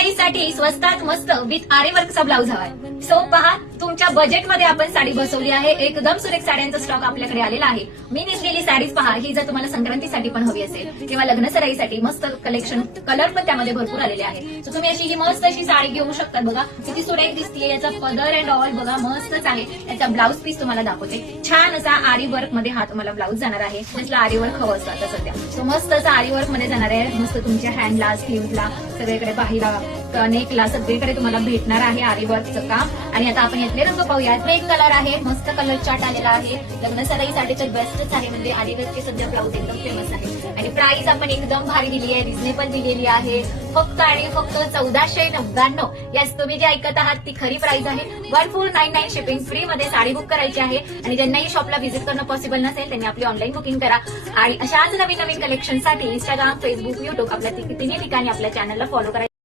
साडीसाठी स्वस्तात मस्त विथ आरी वर्कचा ब्लाऊज हवाय. सो पहा, तुमच्या बजेटमध्ये आपण साडी बसवली आहे. एकदम सुरेख साड्यांचा स्टॉक आपल्याकडे आलेला आहे. मी नेसलेली साडीज पहा, ही जर तुम्हाला संक्रांतीसाठी पण हवी असेल किंवा लग्न सराईसाठी मस्त कलेक्शन, कलर पण त्यामध्ये भरपूर आलेले आहे. सो तुम्ही अशी ही मस्त अशी साडी घेऊ शकता. बघा किती सुरेख दिसतीये. याचा पदर अँड ऑल बघा मस्तच आहे. याचा ब्लाऊज पीस तुम्हाला दाखवते. छान असा आरी वर्क मध्ये हा तुम्हाला ब्लाऊज जाणार आहे. जसला आरी वर्क हवं असतं आता सध्या. सो मस्त असा आरी वर्क मध्ये जाणार आहे. मस्त तुमच्या हँडला, स्लीव्हला, सगळीकडे बाहीला, नेकला सगळीकडे तुम्हाला भेटणार आहे आरी वर्कचं काम. आणि आता आपण यातले रंग पाहूयात. एक कलर आहे, मस्त कलर चार्ट आलेला आहे. लग्न सराईसाठी तर बेस्टच आहे. म्हणजे आरी वर्कचे सध्या ब्लाऊज एकदम फेमस आहे. आणि प्राइस आपण एकदम भारी दिली आहे, रिझनेबल दिलेली आहे. फक्त आणि फक्त 1499. यास तुम्ही जे ऐकत आहात ती खरी प्राइस आहे. 1499 शिपिंग फ्री मध्ये साडी बुक करायची आहे. आणि ज्यांनाही शॉपला व्हिजिट करणं पॉसिबल नसेल त्यांनी आपली ऑनलाईन बुकिंग करा. आणि अशाच नवीन नवीन कलेक्शनसाठी इंस्टाग्राम, फेसबुक, युट्यूब आपल्या तिन्ही ठिकाणी आपल्या चॅनलला फॉलो करा.